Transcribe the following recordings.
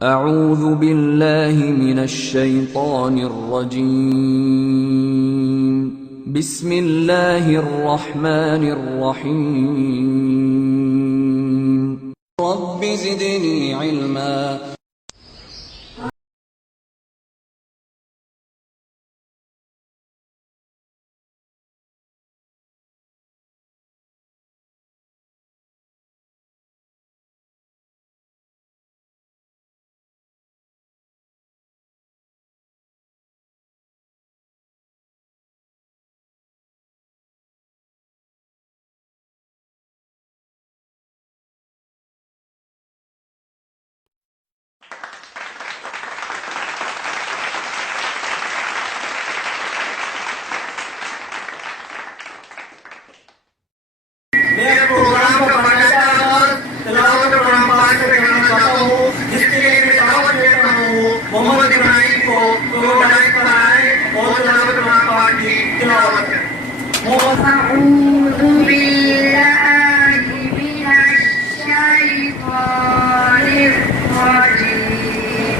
اعوذ باللہ من الشیطان الرجیم بسم اللہ الرحمن الرحیم رب زدنی علما میں پروگرام کا باقاعدہ تلاوت قرآن پاک سے کہنا چاہتا ہوں، جس کے لیے میں دعوت دیتا ہوں محمد ابراہیم کو پروگرام پر آئے اور تلاوت قرآن پاک کی تلاوت کریں۔ أعوذ بالله من الشيطان الرجيم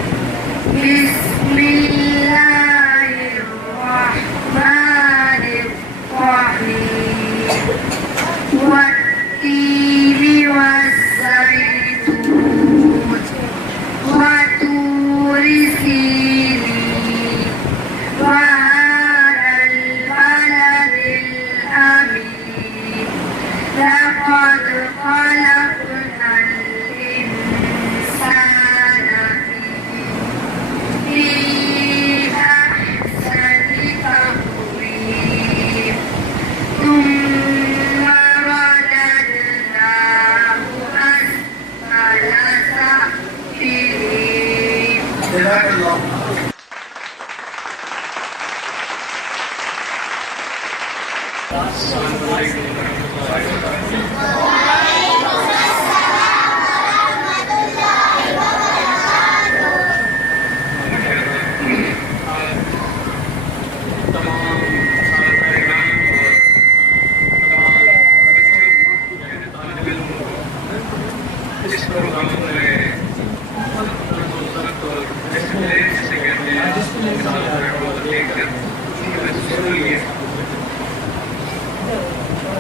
بسم الله الرحمن الرحيم والتين والزيتون وطور سينين وهذا البلد الأمين لقد خلقنا الإنسان في أحسن تقويم ثم رددناه أسفل سافلين. جزاک اللہ۔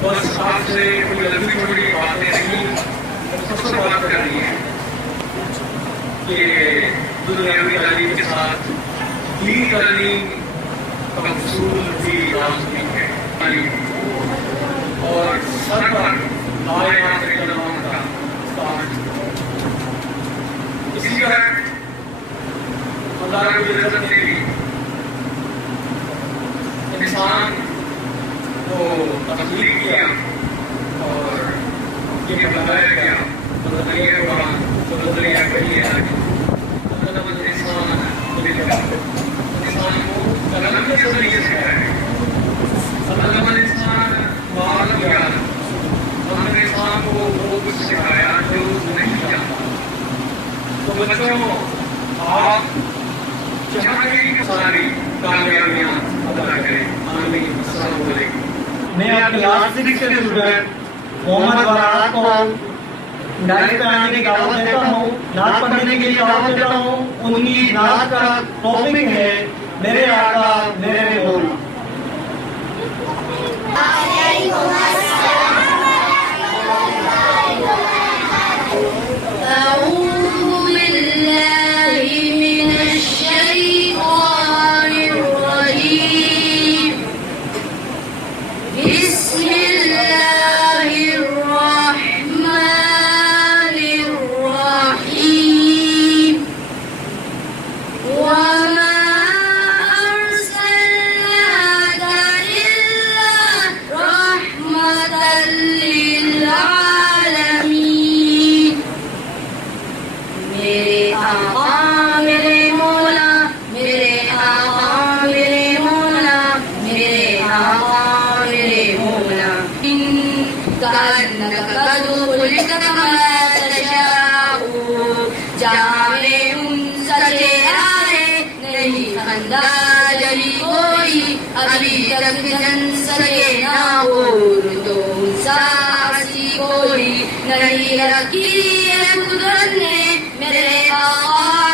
بس آپ سے کوئی لمبی چھوٹی باتیں نہیں، سب سے بات کرنی ہے کہ دنیاوی تعلیم کے ساتھ دینی تعلیم کا حصول بھی لازمی ہے۔ تعلیم اور سر پر لائے آخر کلمات کا تاج۔ اسی طرح اللہ رب العزت نے بھی انسان کو تخلیق کیا اور یہ بتایا گیا نظریہ قرآن نظریہ وحی ہے خلق الانسان انسان کو قلم کے ذریعے سکھایا گیا۔ خلق الانسان معلوم یاد ہم نے انسان کو وہ کچھ سکھایا جو نہیں جانتا۔ تو بچوں آپ چاہیے کہ ساری کامیابیاں ادا کریں۔ آمین۔ السلام علیکم۔ میں اپنی کلاس 6 کے اسٹوڈنٹ محمد برات کو نعت پڑھانے کی دعوت دیتا ہوں، نعت پڑھنے کی دعوت دیتا ہوں۔ ان کی نعت کا ٹاپک ہے میرے آقا میرے مولا۔ أعوذ بالله من الشيطان الرجيم بسم الله الرحمن الرحيم وما أرسلناك إلا رحمة للعالمين۔ میرے آقا میرے مولا، میرے آقا میرے مولا، میرے آقا میرے مولا، کأنك قد خلقت كما تشاء، جہاں میں ان سچے آرے نہیں خندہ جلی کوئی، ابھی تک جن سچے نہ ہو تو ان ساسی کوئی نہیں رکھی ہے قدرت نے میرے آقا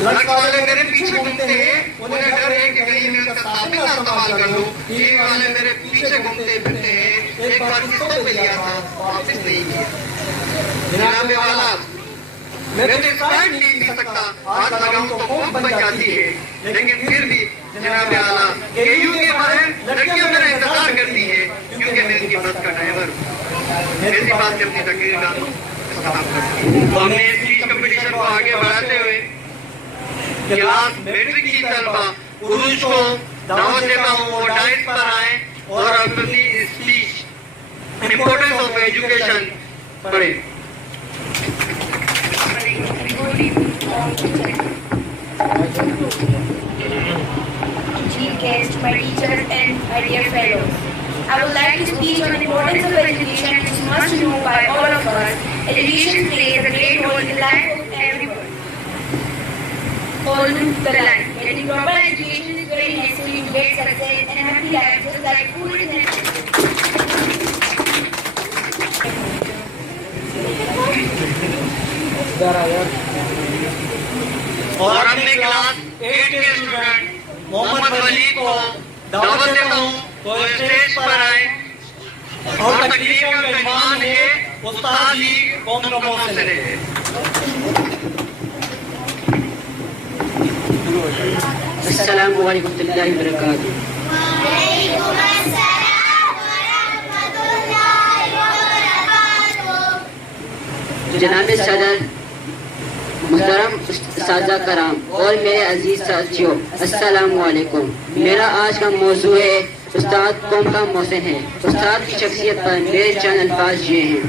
لڑکا والے میرے پیچھے گھومتے ہیں، انہیں ڈر ہے کہ کہیں میں ان کا صابن نہ استعمال کر لوں، یہ والے میرے پیچھے گھومتے پھرتے ہیں، ایک بار قسطوں پہ لیا تھا واپس نہیں کیا۔ جناب والا میں تو اسپرائٹ نہیں پی سکتا، ہاتھ لگاؤں تو کوک بن جاتی ہے، لیکن پھر بھی جناب اعلیٰ KU کے باہر لڑکیاں میرا انتظار کرتی ہیں کیونکہ میں ان کی بس کا ڈرائیور ہوں۔ ایسی بات سے اپنی تقریر کا اختتام کرتا ہوں۔ ہم نے اسپیچ کمپٹیشن کو آگے بڑھاتے ہوئے کلاس میٹرک کی طلبہ عروج کو دعوت دیتا ہوں وہ ڈائٹ پر آئیں اور اپنی اسپیچ امپورٹنس آف ایجوکیشن پڑھیں۔ Chief guest, my teachers and my dear fellows. I would like to speak on the importance of education which is must know by all of us. Education plays a great role in the life of everyone. All the life. Getting proper education is very necessary to get success and happy life just like food is necessary. اور اپنے class 8 کے student محمد ولی کو دعوت دیتا ہوں وہ stage پر آئے اور تقریر کا مہمان ہے استاد جی قوم کا محسن ہے۔ السلام علیکم ورحمۃ اللہ وبرکاتہ۔ وعلیکم السلام ورحمۃ اللہ وبرکاتہ۔ جناب صدر، محترم اساتذہ کرام اور میرے عزیز ساتھیوں، السلام علیکم۔ میرا آج کا موضوع ہے استاد قوم کا محسن ہے۔ استاد کی شخصیت پر میرے چند الفاظ یہ ہیں۔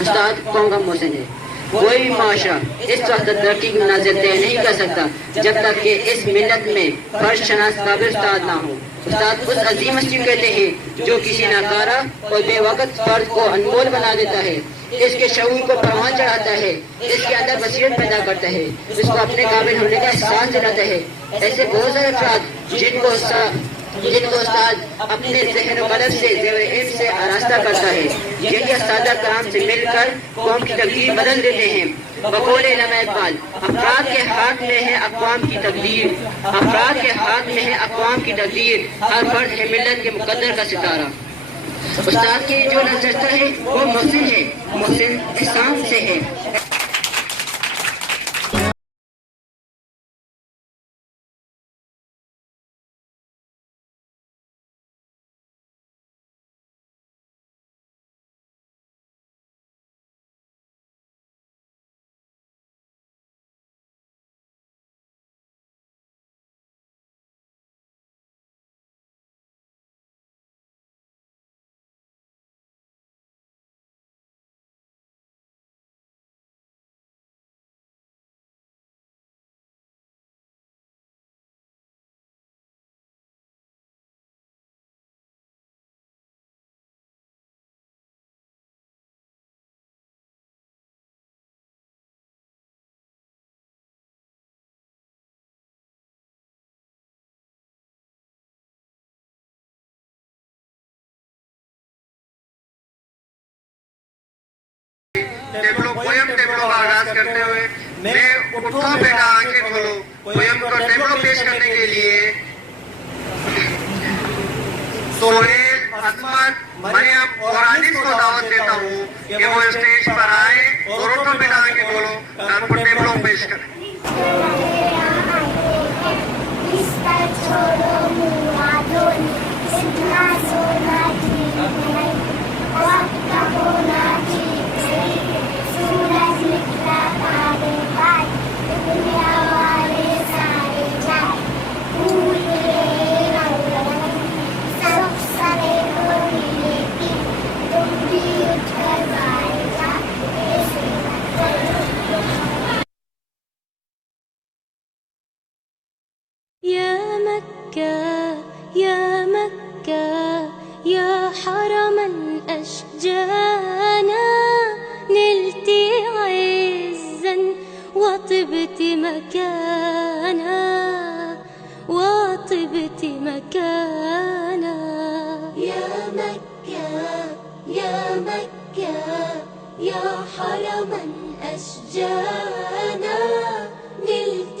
استاد قوم کا محسن ہے۔ کوئی بھی معاشرہ اس وقت ترقی کی منازل طے نہیں کر سکتا جب تک کہ اس ملت میں فرد شناس قابل استاد نہ ہو۔ استاد اس عظیم ہستی کہتے ہیں جو کسی ناکارہ اور بے وقت فرد کو انمول بنا دیتا ہے، اس کے شعور کو پروان چڑھاتا ہے، اس کے اندر بصیرت پیدا کرتا ہے، اس کو اپنے قابل ہونے کا احساس دلاتا ہے۔ ایسے بہت سارے افراد جن کو استاد اپنے ذہن و قلب سے زیور علم سے آراستہ کرتا ہے، یہی اساتذہ کرام سے مل کر قوم کی تقدیر بدل دیتے ہیں۔ بقول علامہ اقبال، افراد کے ہاتھ میں ہے اقوام کی تقدیر، افراد کے ہاتھ میں ہے اقوام کی تقدیر، ہر فرد ہے ملت کے مقدر کا ستارہ۔ استاد کے جو نظر ہے وہ محسن ہے، محسن احسان سے ہے۔ پویم ٹیبلوں کا آغاز کرتے ہوئے میں اٹھو بیٹا آنکھیں کھولو پویم کو ٹیبلوں پیش کرنے کے لیے سہیل، عصمت، مریم اور انیس کو دعوت دیتا ہوں کہ وہ اسٹیج پر آئے اور اٹھو بیٹا آنکھیں کھولو ان کو ٹیبلوں پیش کریں۔ يا مكة يا مكة يا حرما أشجانا نلت عزا وطبت مكانا وطبت مكانا يا مكة يا مكة يا حرما أشجانا نلت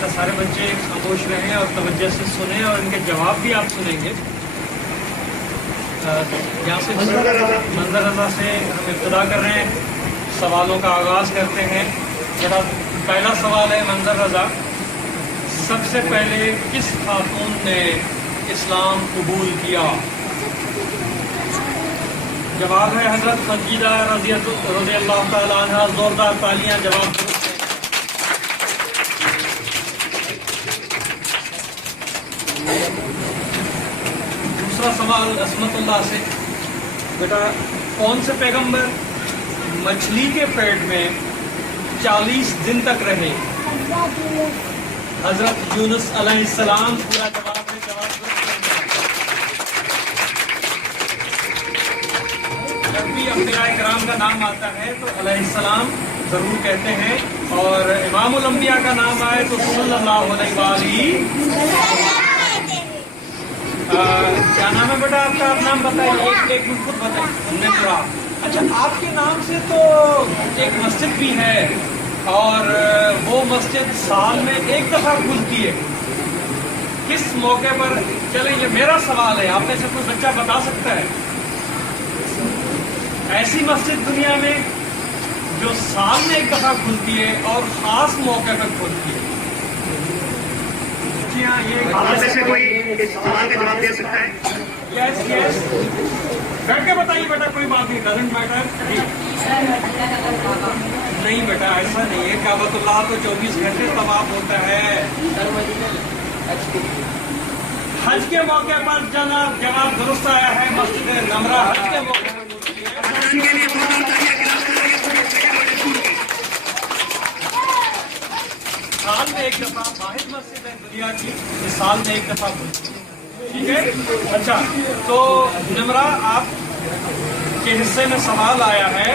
بیٹا سارے بچے خاموش رہیں اور توجہ سے سنیں اور ان کے جواب بھی آپ سنیں گے. یہاں سے منظر رضا سے ہم ابتدا کر رہے ہیں, سوالوں کا آغاز کرتے ہیں. میرا پہلا سوال ہے منظر رضا, سب سے پہلے کس خاتون نے اسلام قبول کیا؟ جواب ہے حضرت سنجیدہ رضی اللہ تعالیٰ عنہ. زوردار تالیاں, جواب درست ہے. دوسرا سوال عصمت اللہ سے, بیٹا کون سے پیغمبر مچھلی کے پیٹ میں 40 دن تک رہے؟ حضرت یونس علیہ السلام. پورا جواب ہے, جواب درست ہے. جب بھی انبیاء کرام کا نام آتا ہے تو علیہ السلام ضرور کہتے ہیں, اور امام الانبیاء کا نام آئے تو صلی اللہ علیہ وآلہ. کیا نام ہے بیٹا آپ کا؟ آپ نام بتائیے, ایک منٹ خود بتائیے. ہم نے پڑھا. اچھا, آپ کے نام سے تو ایک مسجد بھی ہے, اور وہ مسجد سال میں ایک دفعہ کھلتی ہے. کس موقع پر؟ چلیں یہ میرا سوال ہے, آپ میں سے کوئی بچہ بتا سکتا ہے ایسی مسجد دنیا میں جو سال میں ایک دفعہ کھلتی ہے اور خاص موقع پر کھلتی ہے؟ جی ہاں, یہ آپ میں سے کوئی اس سوال کا جواب دے سکتا ہے؟ یس یس, بیٹھ کے بتائیے بیٹا, کوئی بات نہیں, ڈزنٹ میٹر. نہیں بیٹا ایسا نہیں ہے, کعبۃ اللہ تو 24 گھنٹے طواف ہوتا ہے. حج کے موقع پر جناب جواب درست آیا ہے, مسجد نمرہ حج کے موقع پر ہوتی ہے. سال میں ایک دفعہ, واحد مسجد ہے دنیا کی سال میں ایک دفعہ ہوتی ہے. ٹھیک ہے. اچھا, تو نمرہ آپ کے حصے میں سوال آیا ہے,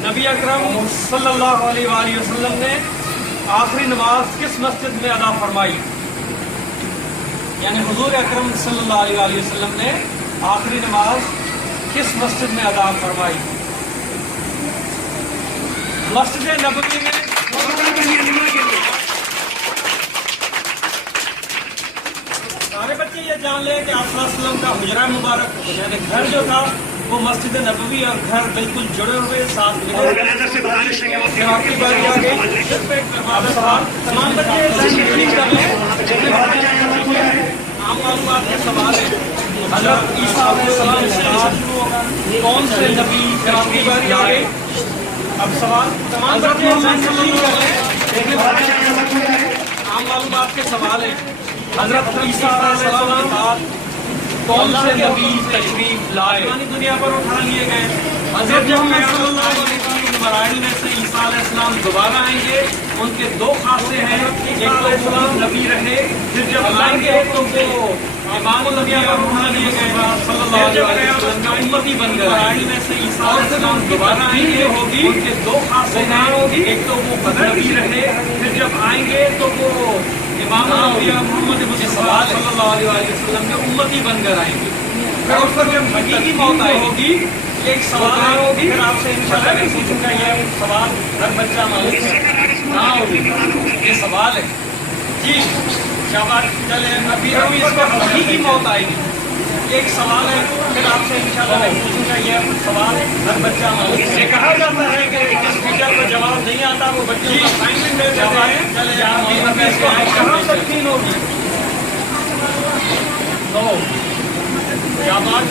نبی اکرم صلی اللہ علیہ وآلہ وسلم نے آخری نماز کس مسجد میں ادا فرمائی؟ یعنی حضور اکرم صلی اللہ علیہ وآلہ وسلم نے آخری نماز کس مسجد میں ادا فرمائی؟ مسجد نبوی میں. سارے بچے یہ جان لیں کہ آپ صلی اللہ علیہ وسلم کا حجرہ مبارک یعنی گھر جو تھا وہ مسجد نبوی اور گھر بالکل جڑے ہوئے ساتھ ملے. تمام بچے عام معلومات کے سوال ہے. حضرت عیسیٰ علیہ السلام سے بعد کون سے نبی آخری باری آئے؟ اب سوال تمام بچے عام معلومات کے سوال ہے. حضرت عیسیٰ علیہ السلام کے بعد کون سے نبی تشریف لائے؟ دنیا پر اٹھا لیے گئے. حضرت صلی اللہ علیہ وسلم مراحل میں سے عیسیٰ علیہ السلام دوبارہ آئیں گے. ان کے دو خاصے ہیں, ایک تو وہ نبی رہے, پھر جب آئیں گے تو وہ امام الانبیاء پر اٹھا لیے گئے صلی اللہ علیہ وسلم کا امتی بن گئے. مراحل میں سے عیسیٰ علیہ السلام دوبارہ آئیں گے ہوگی. ان کے دو خاصے ہیں, ایک تو وہ نبی رہے, پھر جب آئیں گے تو وہ امام الانبیاء محمد مصطفیٰ صلی اللہ علیہ وسلم کے امتی بن کر آئیں گے. پھر اس پر جب حقیقی موت آئے ہوگی, ایک سوال ہوگی, پھر آپ سے انشاءاللہ میں پوچھوں گا. یہ سوال ہر بچہ معلوم نہ ہوگی, یہ سوال ہے. جی شاباش, چلے ابھی اس پر حقیقی موت آئے گی. ایک سوال ہے, پھر آپ سے انشاءاللہ میں پوچھوں گا. یہ سوال ہر بچہ معلوم. یہ کہا جاتا ہے کہ جس ٹیچر کو جواب نہیں آتا وہ بچوں کو اسائنمنٹ دے دیتا ہے. چلے ابھی اس کو کہاں تقسیم ہوگی؟ شاباش.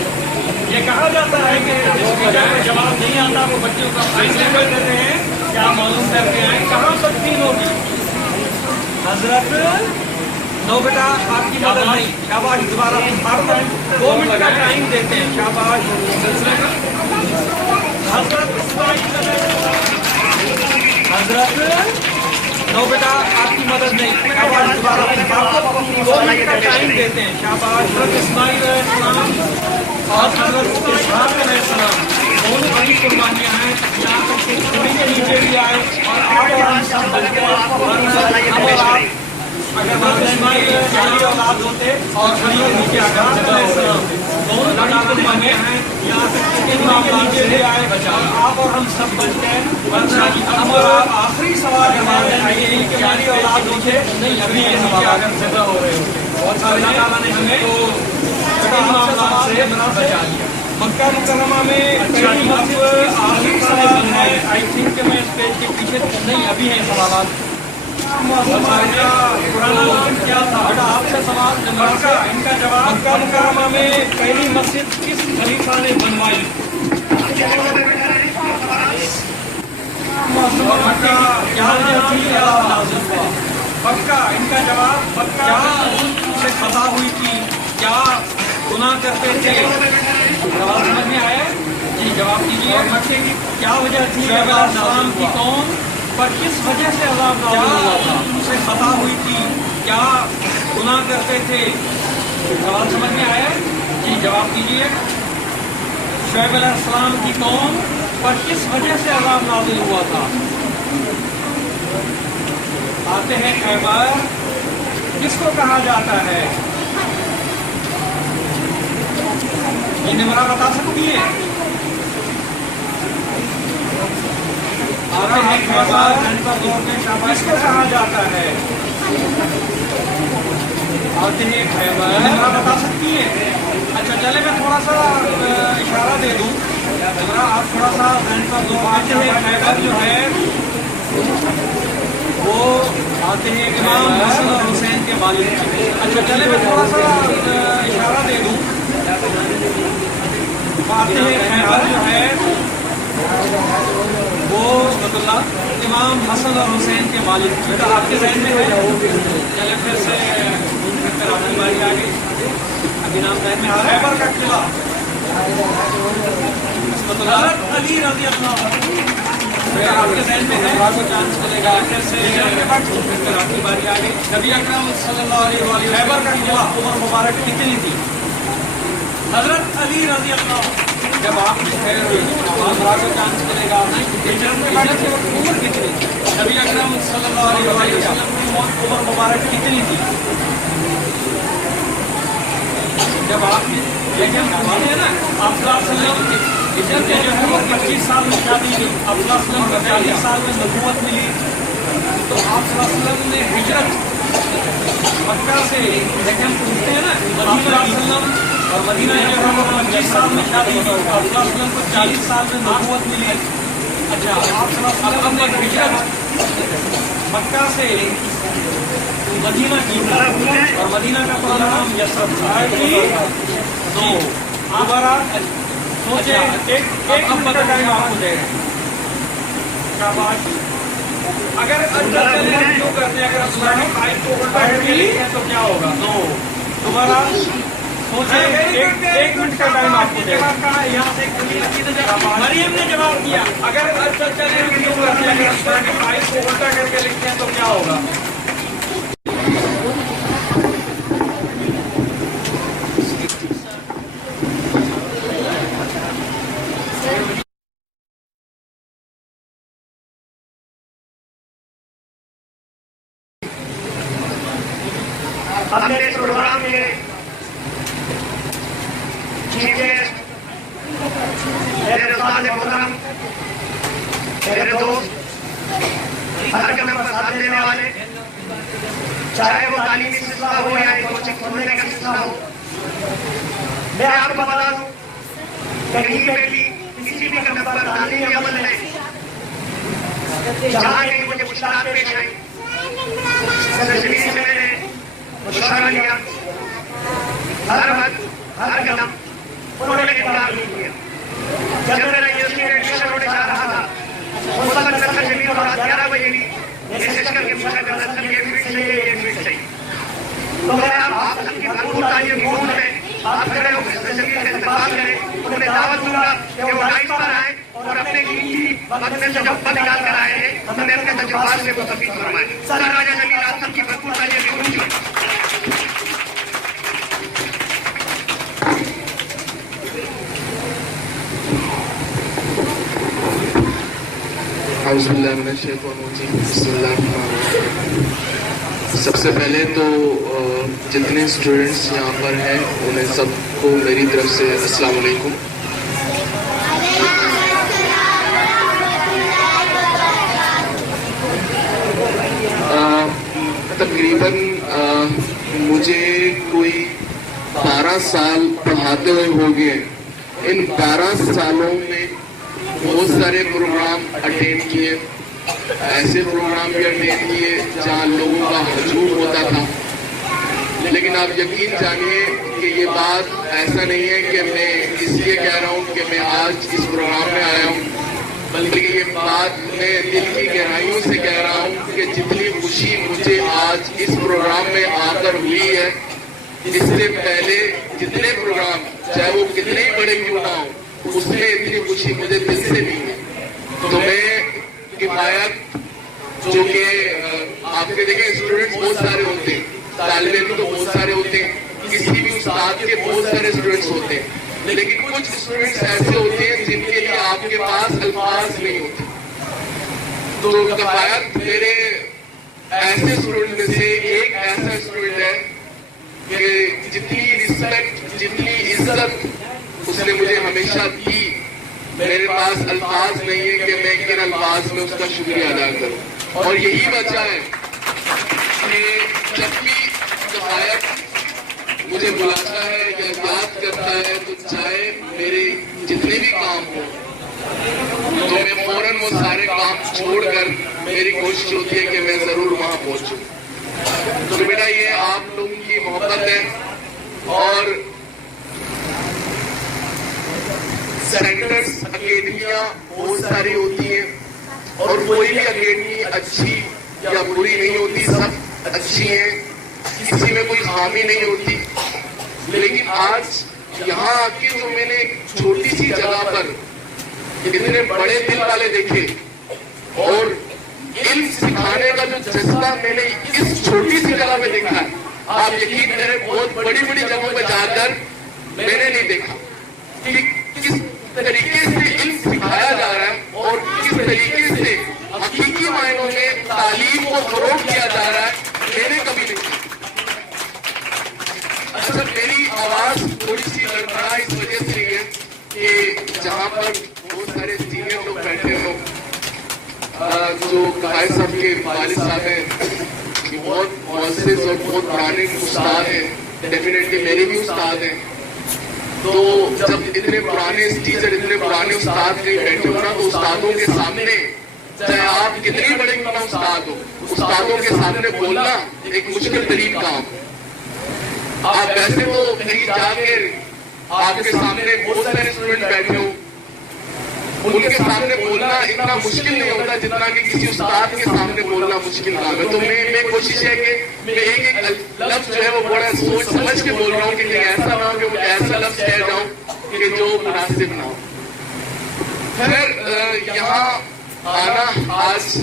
یہ کہا جاتا ہے کہ جس ٹیچر کو جواب نہیں آتا وہ بچوں کو اسائنمنٹ دے دیتے ہیں. کیا معلوم کر کے آئیں کہاں تقسیم ہوگی؟ حضرت نو بیٹا آپ کی مدد نہیں. شاباش, دوبارہ 2 منٹ کا ٹائم دیتے ہیں. شاباش. سلسلے کا حضرت نو بیٹا آپ کی مدد نہیں. شاباش, دوبارہ 2 منٹ کا ٹائم دیتے ہیں. شاباش. حضرت اسماعیل علیہ السلام اور حضرت اسحاق علیہ السلام دونوں بڑی قربانیاں ہیں. یہاں تک کہ چھری کے نیچے بھی آئے اور آپ اور ہم سب بلکہ ہم اور آپ اگر اسماعیل جعلی اولاد ہوتے اور خلیل نیچے دونوں لڑائی بنے ہیں یہاں سے نیچے لے آئے آپ اور ہم سب بچتے ہیں ہم اور آپ آخری سوال جواب آئیے کہ جعلی اولاد ہوتے نہیں ابھی یہ نیچے اگر زندہ ہو رہے ہوتے اور اللہ تعالیٰ نے ہمیں تو معاملات سے بچا لیا مکہ مکرمہ میں پہلی مسجد آخری سوال ہے آئی تھنک کہ میں اس پیج کے پیچھے نہیں ابھی ہیں سوالات پرانا نام کیا تھا آپ سے سوال ان کا جواب مکہ مکرمہ میں پہلی مسجد کس خلیفہ نے بنوائی پکا ان کا جواب پکا سے خطا ہوئی تھی کیا گناہ کرتے تھے جواب سمجھ میں آیا جی جواب دیجیے مکے کی کیا وجہ تھی اسلام کی قوم پر کس وجہ سے عذاب نازل ہوا تھا اسے خطا ہوئی تھی کیا گناہ کرتے تھے سوال سمجھ میں آیا جی جواب دیجیے شعیب علیہ السلام کی قوم پر کس وجہ سے عذاب نازل ہوا تھا آتے ہیں خیبر کس کو کہا جاتا ہے یہ نمبر بتا سکتی ہے آتے ہیں خیبر کس کو کہا جاتا ہے آتے ہیں خیبر نمبر بتا سکتی ہے اچھا چلے میں تھوڑا سا اشارہ دے دوں آپ تھوڑا سا آتے ہیں خیبر جو ہے وہ آتے ہیں امام حسن اور حسین کے والد اچھا چلے میں تھوڑا سا اشارہ دے دوں آتے ہیں خیبر جو ہے وہ اللہ امام حسن اور حسین کے والد بیٹا آپ کے ذہن میں ہے چلے پھر سے آپ کی باری آ گئی ابھی نام ذہن میں خیبر کا قلعہ حضرت علی رضی اللہ آپ کے ذہن میں ہے چانس چلے گا پھر سے آپ کی باری آ گئی نبی اکرم صلی اللہ علیہ وسلم خیبر کا قلعہ عمر مبارک کتنی تھی حضرت علی رضی اللہ جب آپ کو چانس ملے گا عمر کتنی نبی اکرم صلی اللہ علیہ وسلم کی عمر مبارک کتنی تھی جب آپ لیکن ہے نا آپ صلی اللہ علیہ وسلم جو ہے وہ 25 سال میں شادی کی آپ صلی اللہ علیہ وسلم کو 40 سال میں نبوت ملی تو آپ صلی اللہ علیہ وسلم نے ہجرت مکہ سے لیکن پوچھتے ہیں نا آپ صلی اللہ علیہ وسلم اور مدینہ جو ہے وہ 25 سال میں شادی کی آپ صلی اللہ علیہ وسلم کو 40 سال میں نبوت ملی اچھا آپ صلی اللہ علیہ وسلم نے ہجرت مکہ سے مدینہ کی اور مدینہ کا پورا نام یثرب تھا تو آپ سوچیں ایک نمبر کا ٹائم آپ کو دے گا شاباش اگر کیوں کرتے ہیں اگر تو کیا ہوگا دوبارہ سوچیں ایک منٹ کا ٹائم آپ کو دے گا یہاں سے مریم نے جواب دیا اگر کیوں کرتے ہیں اگر فائل کو الٹا کر کے لکھتے ہیں تو کیا ہوگا اپنے پروگرام میں میرے استاد محترم میرے دوست ہر کام پر ساتھ دینے والے چاہے وہ تعلیمی سلسلہ ہو یا کوچنگ کھولنے کا سلسلہ ہو میں آپ کو بتا دوں کہیں پہ بھی کسی بھی کام پر تعلیمی عمل میں جہاں کہیں مجھے مشکلات پیش آئی میں نے مشورہ لیا ہر وقت ہر قدم انہوں نے اقرار نہیں کیا جب میں یونیورسٹی میں ایڈمیشن ہونے جا رہا تھا اس وقت سر جمیل اور رات 11 بجے بھی میسج کر کے پوچھا کرتا سر یہ فیٹ چاہیے یہ فیٹ چاہیے تو میں آپ کی بھرپور تعلیم کی گود میں آپ کھڑے ہو سر جمیل سے استقبال کریں انہیں دعوت دوں گا کہ وہ لائف پر آئیں اور اپنے قیمتی وقت میں سے جب نکال کر آئے ہیں ہمیں اپنے تجربات سے مستفید فرمائیں سر راجہ جمیل آپ سب کی بھرپور تعلیم کی گود میں اعوذ باللہ من الشیطان الرجیم بسم اللہ الرحمن الرحیم سب سے پہلے تو جتنے اسٹوڈنٹس یہاں پر ہیں انہیں سب کو میری طرف سے السلام علیکم. تقریباً مجھے کوئی 12 سال پڑھاتے ہوئے ہو گئے. ان 12 سالوں میں بہت سارے پروگرام اٹینڈ کیے, ایسے پروگرام بھی اٹینڈ کیے جہاں لوگوں کا ہجوم ہوتا تھا. لیکن آپ یقین جانیے کہ یہ بات ایسا نہیں ہے کہ میں اس لیے کہہ رہا ہوں کہ میں آج اس پروگرام میں آیا ہوں, بلکہ یہ بات میں دل کی گہرائیوں سے کہہ رہا ہوں کہ جتنی خوشی مجھے آج اس پروگرام میں آ کر ہوئی ہے, اس سے پہلے جتنے پروگرام چاہے وہ کتنے ہی بڑے کیوں نہ ہوں, اس میں اتنی خوشی مجھے دل سے نہیں ہے. تو میں کفایت, جو کہ آپ کے دیکھیں اسٹوڈنٹس بہت سارے ہوتے ہیں, طالب علم تو بہت سارے ہوتے ہیں, کسی بھی استاد کے بہت سارے اسٹوڈنٹس ہوتے ہیں, لیکن کچھ اسٹوڈنٹس ایسے ہوتے ہیں جن کے لیے آپ کے پاس الفاظ نہیں ہوتے. تو کفایت میرے ایسے اسٹوڈنٹ میں سے ایک ایسا اسٹوڈنٹ ہے کہ جتنی رسپیکٹ, جتنی عزت اس نے مجھے ہمیشہ دی, میرے پاس الفاظ نہیں ہے کہ میں کن الفاظ میں اس کا شکریہ ادا کروں. اور یہی وجہ ہے کہ جب بھی کفایت مجھے بلاتا ہے یا یاد کرتا ہے تو چاہے میرے جتنے بھی کام ہوں تو میں فوراً وہ سارے کام چھوڑ کر میری کوشش ہوتی ہے کہ میں ضرور وہاں پہنچوں. تو بیٹا یہ آپ لوگوں کی محبت ہے. اور سینٹرز, اکیڈمیاں بہت ساری ہوتی ہیں اور کوئی بھی اکیڈمی اچھی یا بری نہیں ہوتی, سب اچھی ہیں, کسی میں کوئی خامی نہیں ہوتی. لیکن آج یہاں آ کے جو میں نے چھوٹی سی جگہ پر اتنے بڑے دل والے دیکھے اور علم سکھانے کا جو جذبہ میں نے اس چھوٹی سی جگہ پہ دیکھا ہے, آپ یقین کریں بہت بڑی بڑی جگہوں پہ جا کر میں نے نہیں دیکھا کہ کس طریقے سے علم سکھایا جا رہا ہے اور کس طریقے سے حقیقی معنوں میں تعلیم کو فروغ دیا جا رہا ہے, میں نے کبھی نہیں دیکھا. اچھا, میری آواز تھوڑی سی لڑکھڑا اس وجہ سے ہے کہ جہاں پر بہت سارے سینئر لوگ بیٹھے ہوں, جو قائد صاحب کے والد صاحب ہیں, بہت معزز اور بہت پرانے استاد ہیں, ڈیفینیٹلی میرے بھی استاد ہیں. تو جب اتنے پرانے ٹیچر, اتنے پرانے استاد کہیں بیٹھے ہو نا, تو استادوں کے سامنے چاہے آپ کتنے بڑے کیوں نہ استاد ہو, استادوں کے سامنے بولنا ایک مشکل ترین کام. آپ ویسے تو کہیں جا کے آپ کے سامنے بہت سارے اسٹوڈنٹ بیٹھے ہو, ان کے سامنے بولنا اتنا مشکل نہیں ہوتا جتنا کہ کسی استاد کے سامنے بولنا مشکل کام ہے. تو میں کوشش ہے کہ میں ایک ایک لفظ جو ہے وہ بڑا سوچ سمجھ کے بول رہا ہوں کہ ایسا نہ ہو کہ میں ایسا لفظ کہہ جاؤں کہ جو مناسب نہ ہو. پھر یہاں آنا آج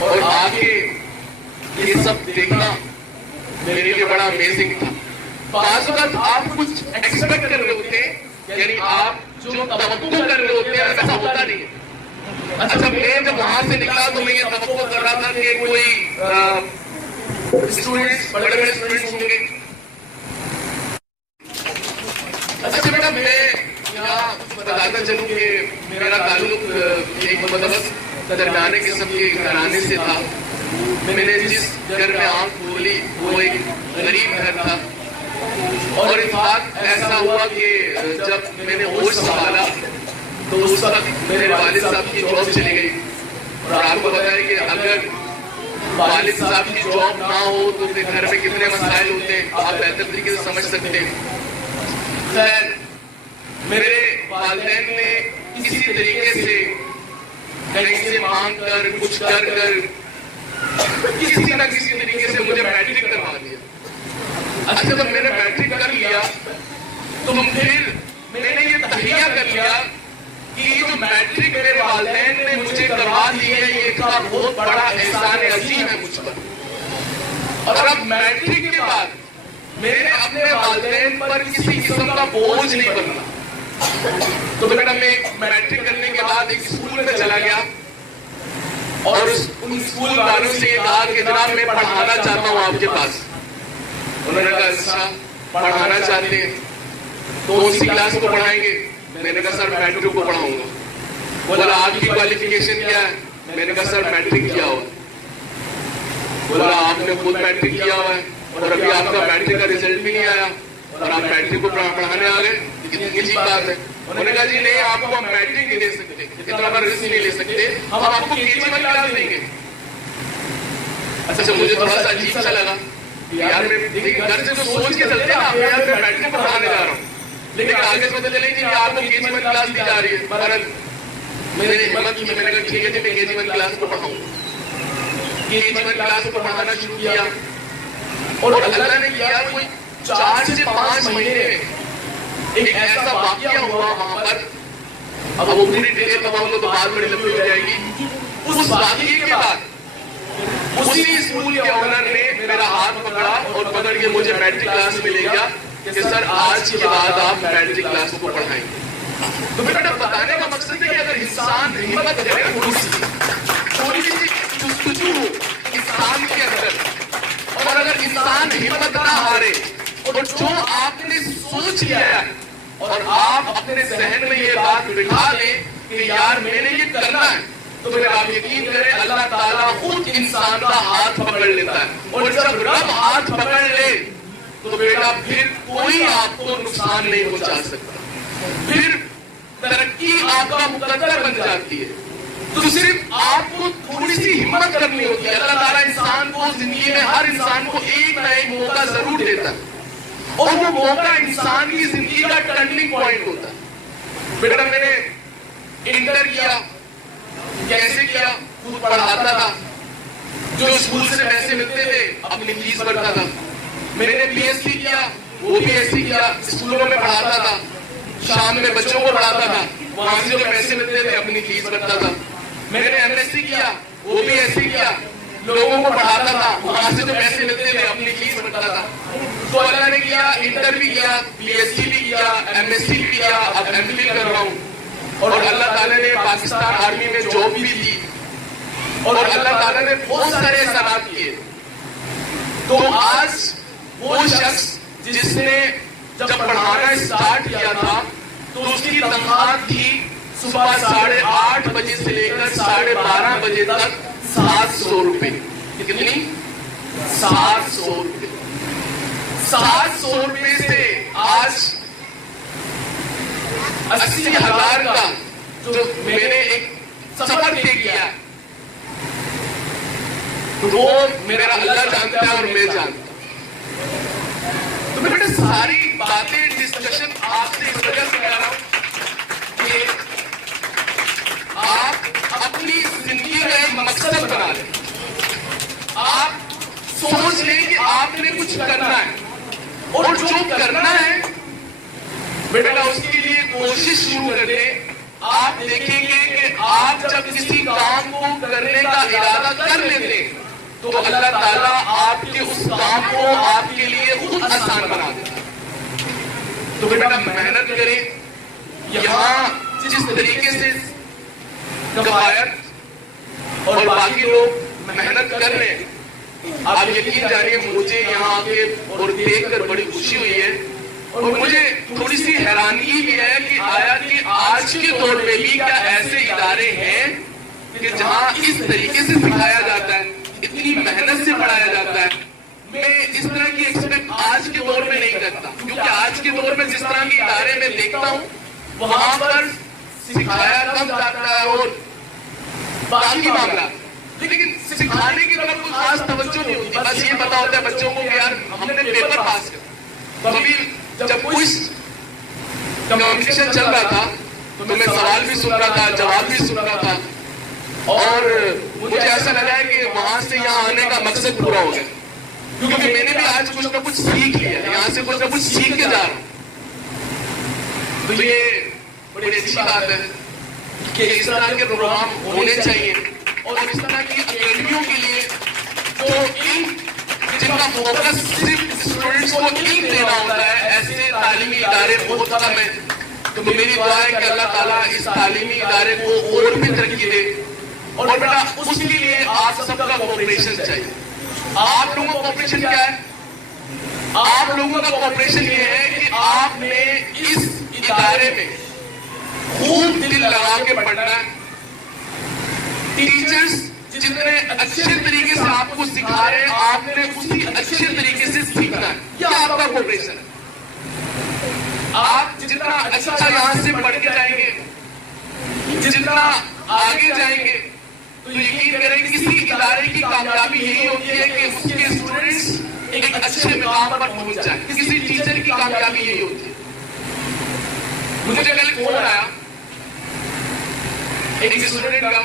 اور آگے یہ سب دیکھنا میرے لیے بڑا امیزنگ تھا. بعض اوقات آپ کچھ ایکسپیکٹ کر رہے ہوتے ہیں, یعنی آپ جو توقع کر رہے ہوتے ہیں ایسا ہوتا نہیں ہے. اچھا, میں جب وہاں سے نکلا تو میں یہ توقع کر رہا تھا کہ کوئی اسٹوڈنٹس, بڑے بڑے اسٹوڈنٹس ہوں گے. اچھا بیٹا, میں یہاں بتاتا چلوں کہ میرا تعلق ایک مدرس درمیانے قسم کے گھرانے سے تھا. میں نے جس گھر میں آنکھ کھولی وہ ایک غریب گھر تھا. اور اتفاق ایسا ہوا کہ جب میں نے ہوش سنبھالا تو اس وقت میرے والد صاحب کی جاب چلی گئی. اور آپ کو پتا ہے کہ اگر والد صاحب کی جاب نہ ہو تو پھر گھر میں کتنے مسائل ہوتے ہیں, آپ بہتر طریقے سے سمجھ سکتے ہیں. خیر, میرے والدین نے کسی طریقے سے کہیں سے مانگ کر کچھ کر کسی نہ کسی طریقے سے مجھے میٹرک کروا دیا. اچھا, جب میں نے میٹرک کر لیا تو پھر میں نے یہ تہیہ کر لیا کہ یہ جو میٹرک میرے والدین نے مجھے کروا دی ہے یہ ایک بہت بڑا احسان عظیم ہے مجھ پر. اور اب میٹرک کے بعد میں نے اپنے والدین پر کسی قسم کا بوجھ نہیں بننا. تو بیٹا میں میٹرک کرنے کے بعد ایک اسکول میں چلا گیا اور ان اسکول والوں سے یہ کہا کہ جناب میں پڑھانا چاہتا ہوں آپ کے پاس. انہوں نے کہا اچھا پڑھانا چاہتے ہیں تو کون سی کلاس کو پڑھائیں گے؟ میں نے کہا سر میٹرک کو پڑھاؤں گا. بولا آپ کی کوالیفیکیشن کیا ہے؟ میں نے کہا سر میٹرک کیا ہوا. بولا آپ نے خود میٹرک کیا ہوا ہے اور ابھی آپ کا میٹرک کا رزلٹ بھی نہیں آیا اور آپ میٹرک کو پڑھانے آ گئے, کتنی عجیب بات ہے. انہوں نے کہا جی نہیں آپ کو ہم میٹرک نہیں دے سکتے, اتنا بڑا رسک نہیں لے سکتے, ہم آپ کو KG 1 کلاس دیں گے. اچھا مجھے تھوڑا سا عجیب سا لگا یار, میں گھر سے تو سوچ کے چلتے نا یار میں میٹرک پڑھانے جا رہا ہوں, لیکن آگے سے پتہ چلے کہ آپ کو KG 1 کلاس دی جا رہی ہے. بہرحال میں نے ہمت کی, میں نے کہا ٹھیک ہے جی میں KG 1 کلاس کو پڑھاؤں. KG 1 کلاس کو پڑھانا شروع کیا اور اللہ نے کیا کوئی 4 سے 5 مہینے میں ایک ایسا واقعہ ہوا وہاں پر, اب وہ پوری ڈیٹیل تمام کو تو بات بڑی لمبی ہو جائے گی. اس واقعے کے بعد اسی اسکول کے آنر نے میرا ہاتھ پکڑا اور پکڑ کے مجھے میٹرک کلاس میں لے گیا کہ سر آج کے بعد آپ میٹرک کلاس کو پڑھائیں گے. تو بیٹا بتانے کا مقصد ہے کہ اگر انسان ہمت کرے تھوڑی سی جستجو ہو انسان کے اندر, اور اگر انسان ہمت نہ ہارے اور جو آپ نے سوچ لیا ہے اور آپ اپنے ذہن میں یہ بات بٹھا لیں کہ یار میں نے یہ کرنا ہے, تو پھر آپ یقین کریں اللہ تعالیٰ خود انسان کا ہاتھ پکڑ لیتا ہے. اور جب رب ہاتھ پکڑ لے تو بیٹا پھر کوئی آپ کو نقصان نہیں پہنچا سکتا, پھر ترقی آپ کا مقدر بن جاتی ہے. تو صرف آپ کو تھوڑی سی ہمت کرنی ہوتی ہے. اللہ تعالیٰ انسان کو زندگی میں ہر انسان کو ایک نہ ایک موقع ضرور دیتا ہے اور وہ موقع انسان کی زندگی کا ٹرننگ پوائنٹ ہوتا ہے. بیٹا میں نے انٹر کیا, کیسے کیا؟ خود پڑھاتا تھا, جو اسکول سے پیسے ملتے تھے اپنی فیس بھرتا تھا. میں نے PhD کیا, وہ بھی ایسے کیا, اسکولوں میں پڑھاتا تھا, شام میں بچوں کو پڑھاتا تھا, وہاں سے جو پیسے ملتے تھے اپنی فیس بھرتا تھا. میں نے MSc کیا, وہ بھی ایسے کیا, لوگوں کو پڑھاتا تھا, وہاں سے جو پیسے ملتے تھے اپنی فیس بھرتا تھا. تو اللہ نے کیا انٹر بھی کیا, PhD بھی کیا, MSc بھی کیا, اب MPhil کر رہا ہوں. اور اللہ تعالیٰ نے پاکستان آرمی میں جاب بھی دی اور اللہ تعالیٰ نے بہت سارے احسانات کیے. تو آج وہ شخص جس نے جب پڑھانا اسٹارٹ کیا تھا تو اس کی تنخواہ تھی صبح 8:30 بجے سے لے کر 12:30 بجے تک 700 روپے. کتنی؟ 700 روپے. 700 روپے سے آج 80,000 کا جو میں نے ایک سفر طے کیا وہ میرا اللہ جانتا ہے اور میں جانتا ہوں. تو بیٹا ساری باتیں ڈسکشن آپ سے اس وجہ سے کر رہا ہوں کہ آپ اپنی زندگی کا ایک مقصد بنا لیں. آپ سوچ لیں کہ آپ نے کچھ کرنا ہے اور جو کرنا ہے بیٹا اس کے لیے کوشش شروع کر دیں. آپ دیکھیں گے کہ آپ جب کسی کام کو کرنے کا ارادہ کر لیتے تو اللہ تعالیٰ آپ کے اس کام کو آپ کے لیے خود آسان بنا دیتا. تو بیٹا محنت کریں. یہاں جس طریقے سے کفایت اور باقی لوگ محنت کر رہے ہیں, آپ یقین جانیے مجھے یہاں آ کے اور دیکھ کر بڑی خوشی ہوئی ہے. اور مجھے تھوڑی سی حیرانی بھی ہے کہ آیا کہ آج کے دور میں بھی کیا ایسے ادارے ہیں کہ جہاں اس طریقے سے سکھایا جاتا ہے, اتنی محنت سے پڑھایا جاتا ہے. میں اس طرح کی ایکسپیکٹ آج کے دور میں نہیں کرتا, کیونکہ آج کے دور میں جس طرح کے ادارے میں دیکھتا ہوں وہاں پر سکھایا کم جاتا ہے اور باقی معاملات, لیکن سکھانے کی طرف کوئی خاص توجہ نہیں ہوتی. بس یہ پتا ہوتا ہے بچوں کو کہ یار ہم نے پیپر پاس کر. کبھی جب کوئی کمپٹیشن چل رہا تھا تو میں سوال بھی سن رہا تھا, جواب بھی سن رہا تھا, اور مجھے ایسا لگا ہے کہ وہاں سے یہاں آنے کا مقصد پورا ہو گیا, کیونکہ میں نے بھی آج کچھ نہ کچھ سیکھ لیا, یہاں سے کچھ نہ کچھ سیکھ کے جا رہا ہوں. تو یہ بڑی اچھی بات ہے کہ اس طرح کے پروگرام ہونے چاہیے اور اس طرح کی اکیڈمیوں کے لیے جو جن کا فوکس صرف اسٹوڈنٹس کو علم دینا ہوتا ہے, ایسے تعلیمی ادارے بہت کم ہیں. تو میری دعا ہے کہ اللہ تعالیٰ اس تعلیمی ادارے کو اور بھی ترقی دے اور بیٹا اس کے لیے آپ سب کا کوآپریشن چاہیے. آپ لوگوں کا کوآپریشن کیا ہے؟ آپ لوگوں کا کوآپریشن یہ ہے کہ آپ نے اس ادارے میں خوب دل لگا کے پڑھنا ہے. ٹیچرز جتنے اچھے طریقے سے آپ کو سکھا رہے ہیں آپ نے اسی اچھے طریقے سے سیکھنا ہے. کیا آپ کا کوآپریشن ہے؟ آپ جتنا اچھا یہاں سے پڑھ کے جائیں گے, جتنا آگے جائیں گے, تو یقین کریں کسی ادارے کی کامیابی یہی ہوتی ہے کہ اس کے اسٹوڈنٹس ایک اچھے مقام پر پہنچ جائیں. کسی ٹیچر کی کامیابی یہی ہوتی ہے. مجھے کل فون آیا ایک اسٹوڈنٹ کا,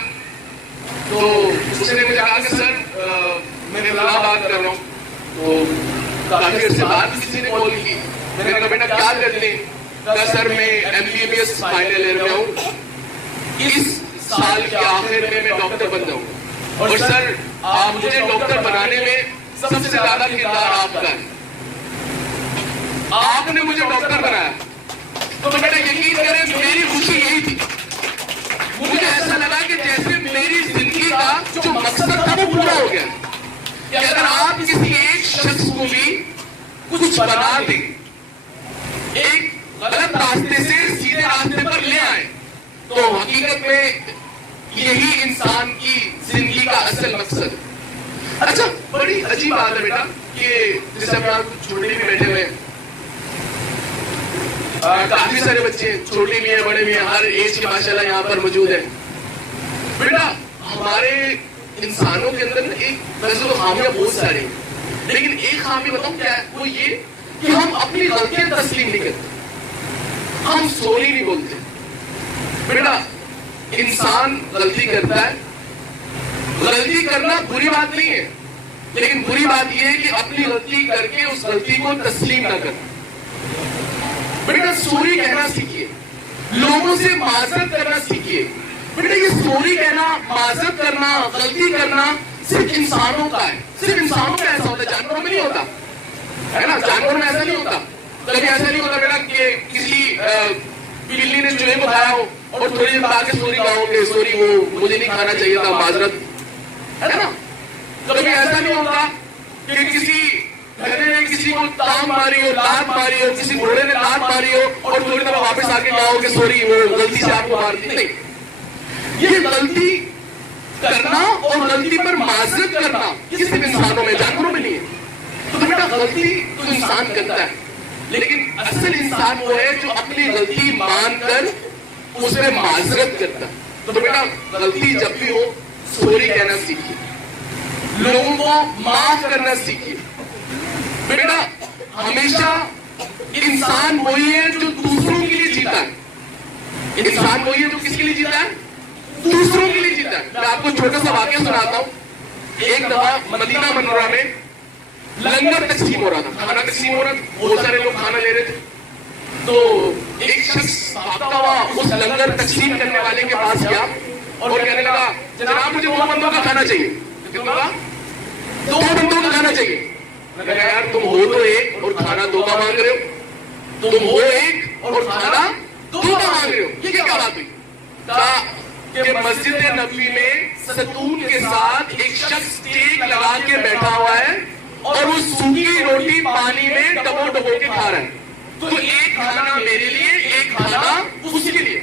تو اس نے مجھے کہا کہ سر میں فلاں بات کر رہا ہوں. تو کافی عرصے بعد کسی نے کال کی. میں نے کہا بیٹا کیا کرتے ہیں؟ کہا سر میں MBBS فائنل ایئر میں ہوں, اس سال کے آخر میں ڈاکٹر بن جاؤں. اور سر آپ مجھے ڈاکٹر بنانے میں سب سے زیادہ کردار آپ کا ہے. آپ نے مجھے ڈاکٹر بنایا. تو بیٹا یقین کریں میری خوشی یہی تھی. مجھے ایسا لگا کہ جیسے میری زندگی کا جو مقصد تھا وہ پورا ہو گیا. کہ اگر آپ کسی ایک شخص کو بھی کچھ بنا دیں, ایک غلط راستے سے سیدھے راستے پر لے آئیں, تو حقیقت میں یہی انسان کی زندگی کا اصل مقصد ہے. اچھا بڑی عجیب بات ہے بیٹا کہ جیسے ہم یہاں چھوٹے بھی بیٹھے ہوئے ہیں, کافی سارے بچے چھوٹے بھی ہیں بڑے بھی ہیں, ہر ایج کے ماشاءاللہ یہاں پر موجود ہیں. بیٹا ہمارے انسانوں کے اندر ایک ویسے تو خامیاں بہت ساری ہیں, لیکن ایک خامی بتاؤں کیا ہے, وہ یہ کہ ہم اپنی غلطیاں تسلیم نہیں کرتے, ہم سوری نہیں بولتے. بیٹا انسان غلطی کرتا ہے, غلطی کرنا بری بات نہیں ہے, لیکن بری بات یہ ہے کہ اپنی غلطی کر کے اس غلطی کو تسلیم نہ کرنا. بیٹا سوری کہنا سیکھیے, لوگوں سے معذرت کرنا سیکھیے. بیٹا یہ سوری کہنا, معذرت کرنا, غلطی کرنا صرف انسانوں کا ہے. صرف انسانوں میں ایسا ہوتا ہے, جانوروں میں نہیں ہوتا ہے نا. جانوروں میں ایسا نہیں ہوتا. کبھی ایسا نہیں ہوتا بیٹا کہ کسی بلی نے چوہے کو کھایا ہو اور تھوڑی دیر بعد کے سوری کہا ہو کہ سوری وہ مجھے نہیں کھانا چاہیے تھا, معذرت, ہے نا. کبھی ایسا نہیں ہوتا کہ کسی گھر نے کسی کو تان ماری ہو, لات ماری ہو, کسی گھوڑے نے لات ماری ہو اور تھوڑی دیر واپس آ کے کہا ہو کہ سوری وہ غلطی سے آپ کو مار دی. نہیں, یہ غلطی کرنا اور غلطی پر معذرت کرنا یہ صرف انسانوں میں, جانوروں میں نہیں ہے. تو بیٹا غلطی تو انسان کرتا ہے, لیکن اصل انسان وہ ہے جو اپنی غلطی مان کر اس میں معذرت کرتا ہے. تو بیٹا غلطی جب بھی ہو سوری کہنا سیکھیے, لوگوں کو معاف کرنا سیکھیے. بیٹا ہمیشہ انسان وہی ہے جو دوسروں کے لیے جیتا ہے. انسان وہی ہے جو کس کے لیے جیتا ہے؟ دوسروں کے لیے جیتا ہے. میں آپ کو چھوٹا سا واقعہ سناتا ہوں. ایک دفعہ مدینہ منورہ میں لنگر تقسیم ہو رہا تھا, کھانا تقسیم ہو رہا تھا, بہت سارے لوگ کھانا لے رہے تھے. تو ایک شخص بھاگتا ہوا اس لنگر تقسیم کرنے والے کے پاس گیا اور کہنے لگا جناب مجھے 2 بندوں کا کھانا چاہیے. کتنا؟ 2 بندوں کا کھانا چاہیے. میں کہا یار تم ہو تو ایک اور کھانا 2 کا مانگ رہے ہو, تم ہو ایک اور کھانا 2 کا مانگ رہے ہو, یہ کیا بات ہوئی؟ کہا کہ مسجد نبوی میں ستون کے ساتھ ایک شخص ٹیک لگا کے بیٹھا ہوا ہے اور وہ سوکھی روٹی پانی میں ڈبو ڈبو کے کھا رہا ہے. تو ایک کھانا میرے لیے, ایک کھانا اس کے لیے.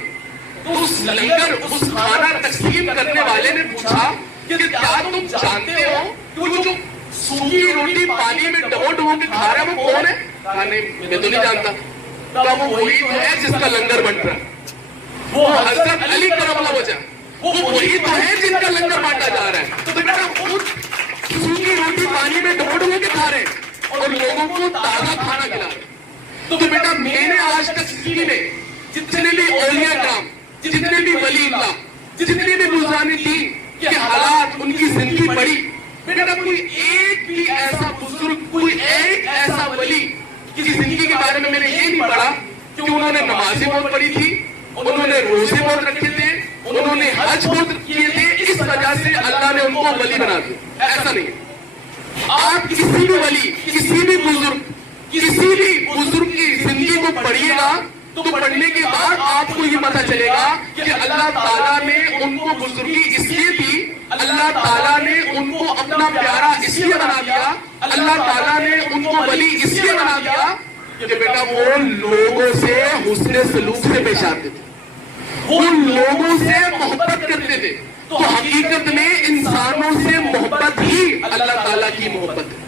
تو اس لنگر اس کھانا تقسیم کرنے والے نے پوچھا کہ کیا تم جانتے ہو کہ وہ جو سوکھی روٹی پانی میں ڈبو ڈبو کے کھا رہا ہے وہ کون ہے؟ کہا نہیں میں تو نہیں جانتا. کہا وہ وہی تو ہے جس کا لنگر بن رہا ہے, وہ حضرت علی کرم اللہ وجہ, وہ وہی تو ہے جن کا لنگر بانٹا جا رہا ہے. تو بیٹا خود سوکھی روٹی پانی میں ڈبو ڈبو کے کھا رہے ہیں اور لوگوں کو تازہ کھانا کھلا رہے ہیں. تو بیٹا میں نے آج تک زندگی میں جتنے بھی اولیاء کرام, جتنے بھی ولی اللہ, جتنے بھی بزرگان دین کے حالات ان کی زندگی پڑھی, بیٹا کوئی ایک بھی ایسا بزرگ, کوئی ایک ایسا ولی کی زندگی کے بارے میں نے یہ نہیں پڑھا کہ انہوں نے نمازیں بہت پڑھی تھی, انہوں نے روزے بہت رکھے تھے, انہوں نے حج بہت کیے تھے, اس وجہ سے اللہ نے ان کو ولی بنا دیا. ایسا نہیں ہے. آپ کسی بھی ولی, کسی بھی بزرگ کی زندگی کو پڑھیے گا تو پڑھنے کے بعد آپ کو یہ پتہ چلے گا کہ اللہ تعالیٰ نے ان کو بزرگی اس لیے دی، اللہ تعالیٰ نے ان کو اپنا پیارا اس لیے بنا دیا، اللہ تعالیٰ نے ان کو ولی اس لیے بنا دیا کہ بیٹا وہ لوگوں سے حسن سلوک سے پیش آتے تھے، وہ لوگوں سے محبت کرتے تھے. تو حقیقت میں انسانوں سے محبت ہی اللہ تعالیٰ کی محبت ہے.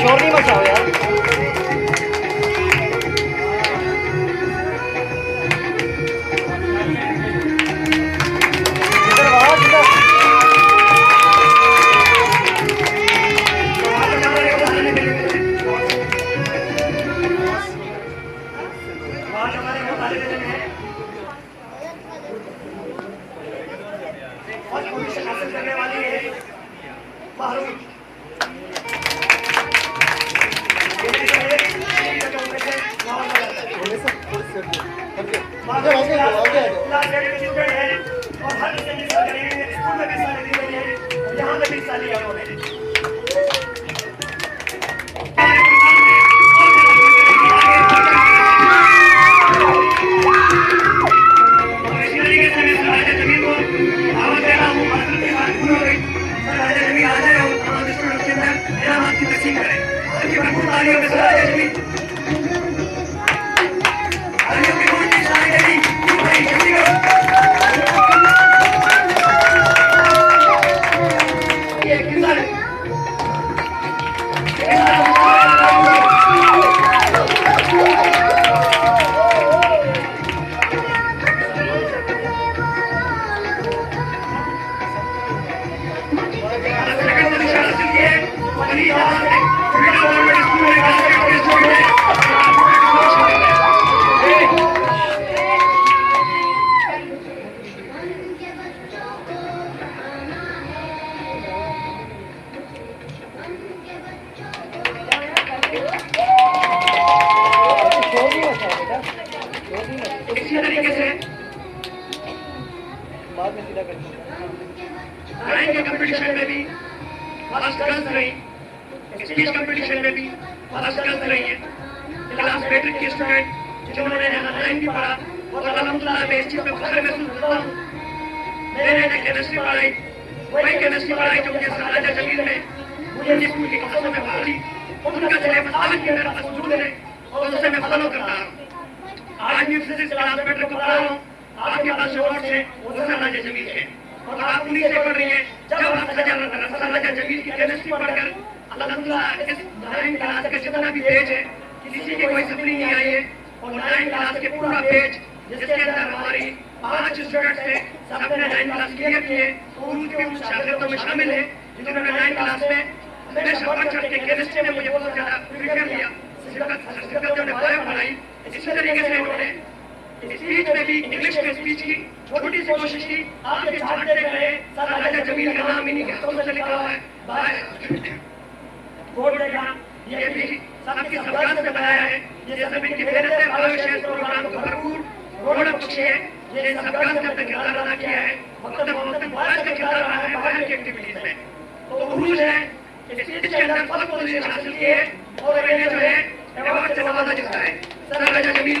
شور نہیں مچاؤ یار. حاصل کرنے والی ہے محروم. اور ہر اسکول میں بھی حصہ لی گئی ہے، یہاں پہ بھی حصہ لیا انہوں نے. اسی طریقے سے ڈرائنگ کے کمپٹیشن میں بھی فرسٹ گرلز رہی، اسپیچ کمپٹیشن میں بھی فرسٹ گرلز رہی ہیں. کلاس میٹرک کے اسٹوڈنٹ جنہوں نے ڈرائنگ بھی پڑھا اور الحمدللہ میں اس چیز میں فخر محسوس کرتا ہوں. میں نے کیمسٹری پڑھائی، وہی کیمسٹری پڑھائی جو مجھے سراجہ جمیل میں مجھے اسکول کی کلاسوں میں پڑھائی، ان کا سلیبس آج بھی میرے پاس موجود ہے اور اس سے میں فالو کرتا ہوں. آج بھی فزکس کلاس میٹرک کو پڑھا رہا ہوں، آپ کے پاس جو نوٹس ہیں وہ سراجہ جمیل ہے اور آپ انہیں سے پڑھ رہی ہیں. جب آپ سراجہ جمیل کی کیمسٹری پڑھ کر الحمدللہ اس 9 کلاس کا جتنا بھی پیج ہے کسی کی کوئی سپلی نہیں آئی ہے اور 9 کلاس کے پورا پیج جس کے اندر ہماری 5 اسٹوڈنٹس ہیں سب نے 9 کلاس کلیئر کیے اور ان کے شاگردوں میں شامل ہیں جنہوں نے 9 کلاس میں ہمیشہ بڑھ چڑھ کے کیمسٹری میں مجھے بہت زیادہ پریفر کیا. جو نے بارے پڑھائی اسی طریقے سے انہوں نے اسپیچ میں بھی انگلش میں اسپیچ کی چھوٹی سی کوشش کی. آپ کے چارٹ دیکھ رہے ہیں سراجہ جمیل کا نام انہیں کے ہاتھوں سے لکھا ہوا ہے، بورڈ دیکھا، یہ بھی سب کی سبقات سے بنایا ہے. یہ سب ان کی فہرست ہے. بھاوی شہر پروگرام کو بھرپور روڈ بخشی ہے. یہ سبقات سے اپنا کردار ادا کیا ہے، وقت باعث کا کردار رہا ہے باہر کی ایکٹیویٹیز میں. تو عروج ہے اس کے اندر فرسٹ پوزیشن حاصل کی ہے اور انہیں جو ہے ایوارڈ سے نوازا جاتا ہے. سراجہ جمیل